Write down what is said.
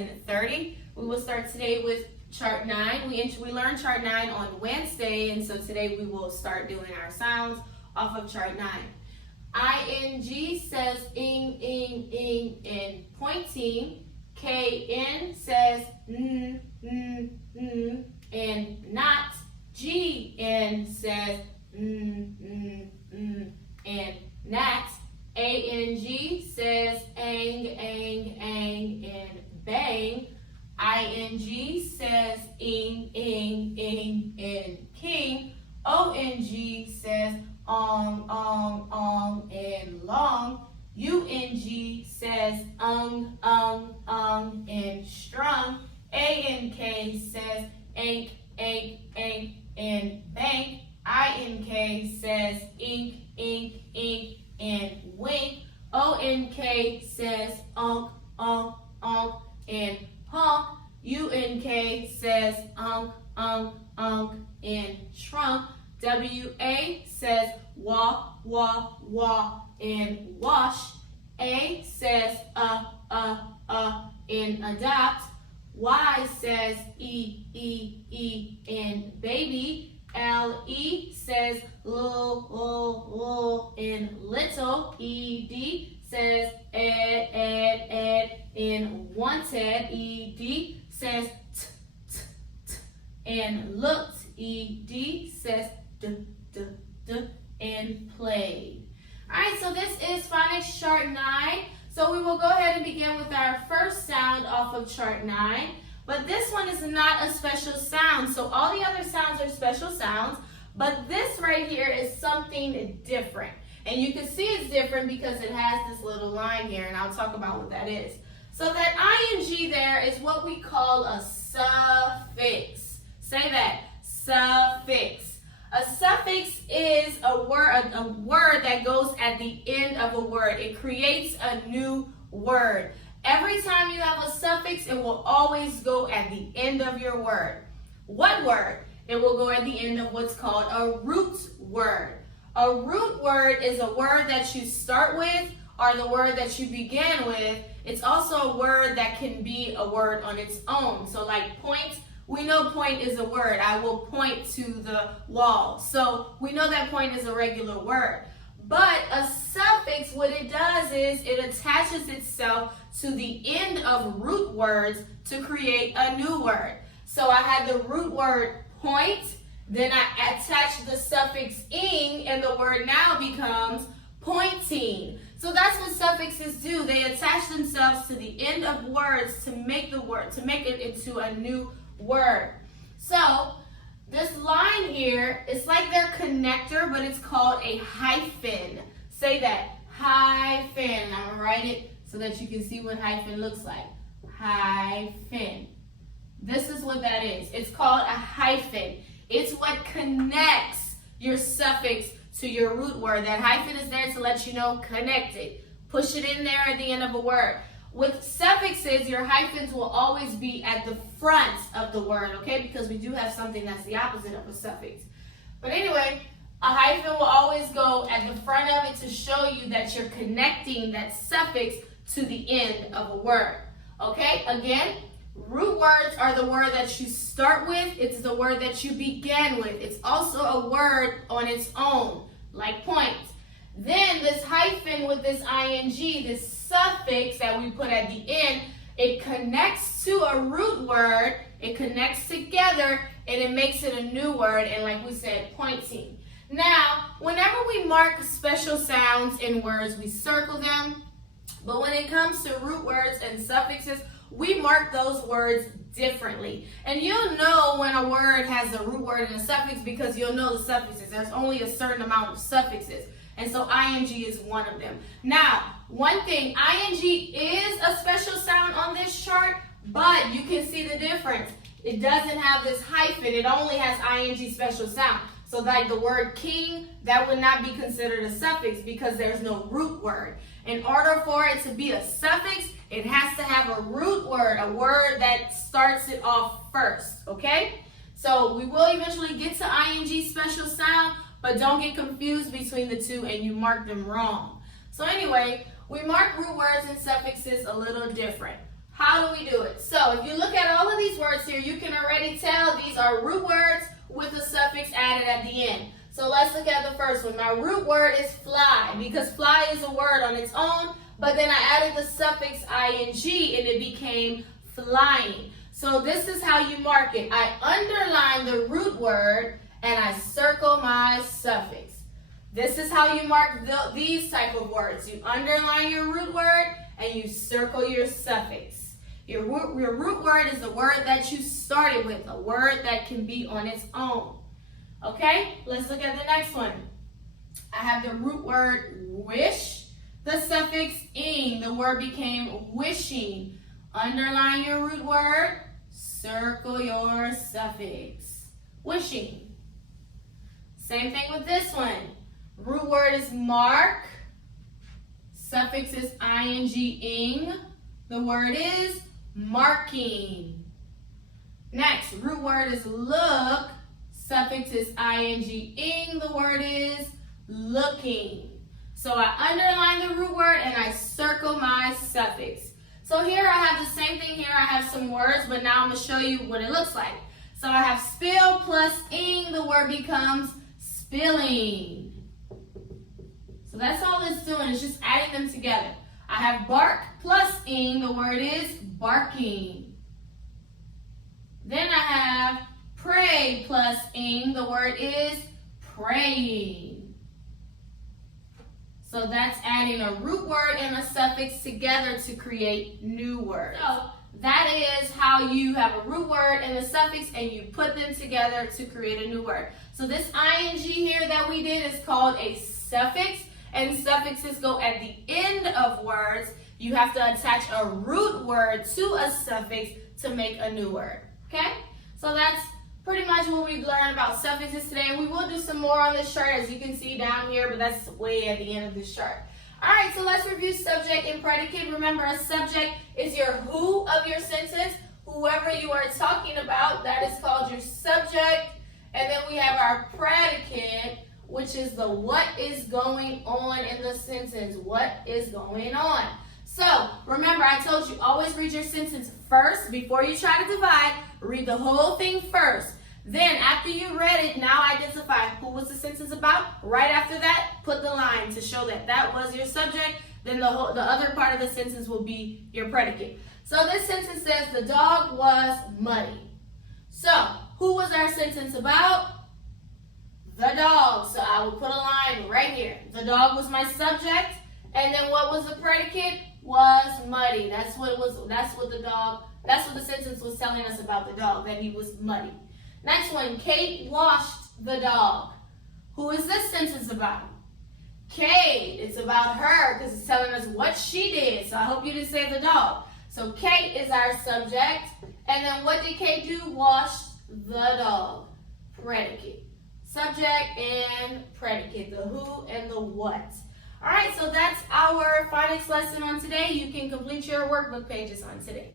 30. We will start today with chart 9. We learned chart 9 on Wednesday, and so today we will start doing our sounds off of chart 9. ING says ing, ing, ing, and pointing. KN says n, n, n, and not. GN says n, n, n, and not. ANG says ang, ang, ang, and bang. ING says ing, ing, ing, and king. ONG says ong, and long. UNG says and strong. ANK says ank, ank, ank, and bank. INK says ink, ink, ink, and wink. ONK says onk, and honk. UNK says unk, and trunk. WA says wah, and wash. A says and adopt. Y says e, and baby. LE says and little. ED says ed, and wanted. ED says t, and looked. ED says d, and played. Alright, so this is phonics chart 9. So we will go ahead and begin with our first sound off of chart 9. But this one is not a special sound. So all the other sounds are special sounds. But this right here is something different. And you can see it's different because it has this little line here. And I'll talk about what that is. So that ing there is what we call a suffix. Say that. Suffix. A suffix is a word that goes at the end of a word. It creates a new word. Every time you have a suffix, it will always go at the end of your word. What word? It will go at the end of what's called a root word. A root word is a word that you start with or the word that you begin with. It's also a word that can be a word on its own. So like point. We know point is a word. I will point to the wall. So we know that point is a regular word. But a suffix, what it does is it attaches itself to the end of root words to create a new word. So I had the root word point, then I attach the suffix ing, and the word now becomes pointing. So that's what suffixes do. They attach themselves to the end of words to make it into a new word. So this line here, it's like their connector, but it's called a hyphen. Say that, hyphen. I'm gonna write it so that you can see what hyphen looks like. Hyphen. This is what that is. It's called a hyphen. It's what connects your suffix to your root word. That hyphen is there to let you know connected. Push it in there at the end of a word. With suffixes, your hyphens will always be at the front of the word, okay? Because we do have something that's the opposite of a suffix. But anyway, a hyphen will always go at the front of it to show you that you're connecting that suffix to the end of a word, okay? Again, root words are the word that you start with. It's the word that you begin with. It's also a word on its own, like point. Then this hyphen with this ing, this suffix that we put at the end, it connects to a root word, it connects together, and it makes it a new word, and like we said, pointing. Now, whenever we mark special sounds in words, we circle them, but when it comes to root words and suffixes, we mark those words differently. And you'll know when a word has a root word and a suffix because you'll know the suffixes. There's only a certain amount of suffixes. And so ing is one of them. Now, one thing, ing is a special sound on this chart, but you can see the difference. It doesn't have this hyphen. It only has ing special sound. So like the word king, that would not be considered a suffix because there's no root word. In order for it to be a suffix, it has to have a root word, a word that starts it off first, okay? So we will eventually get to ing special sound, but don't get confused between the two and you mark them wrong. So anyway, we mark root words and suffixes a little different. How do we do it? So if you look at all of these words here, you can already tell these are root words with a suffix added at the end. So let's look at the first one. My root word is fly, because fly is a word on its own, but then I added the suffix ing and it became flying. So this is how you mark it. I underline the root word and I circle my suffix. This is how you mark these type of words. You underline your root word and you circle your suffix. Your root word is a word that you started with, a word that can be on its own. Okay, let's look at the next one. I have the root word wish, the suffix ing, the word became wishing. Underline your root word, circle your suffix, wishing. Same thing with this one. Root word is mark, suffix is ing, the word is marking. Next, root word is look, suffix is ing, the word is looking. So I underline the root word and I circle my suffix. So here I have the same thing here. I have some words, but now I'm going to show you what it looks like. So I have spill plus ing, the word becomes spilling. So that's all it's doing, is just adding them together. I have bark plus ing, the word is barking. Then I have pray plus ing, the word is praying. So that's adding a root word and a suffix together to create new words. So that is how you have a root word and a suffix and you put them together to create a new word. So this ing here that we did is called a suffix, and suffixes go at the end of words. You have to attach a root word to a suffix to make a new word. Okay? So that's pretty much what we've learned about suffixes today. And we will do some more on this chart, as you can see down here, but that's way at the end of this chart. All right, so let's review subject and predicate. Remember, a subject is your who of your sentence. Whoever you are talking about, that is called your subject. And then we have our predicate, which is the what is going on in the sentence. What is going on? So, remember, I told you, always read your sentence first before you try to divide. Read the whole thing first. Then, after you read it, now identify who was the sentence about. Right after that, put the line to show that that was your subject. Then the other part of the sentence will be your predicate. So, this sentence says, the dog was muddy. So, who was our sentence about? The dog. So, I will put a line right here. The dog was my subject. And then what was the predicate? Was muddy. That's what the sentence was telling us about the dog, that he was muddy. Next one, Kate washed the dog. Who is this sentence about? Kate. It's about her because it's telling us what she did. So I hope you didn't say the dog. So Kate is our subject. And then what did Kate do? Washed the dog. Predicate. Subject and predicate. The who and the what. All right, so that's our phonics lesson on today. You can complete your workbook pages on today.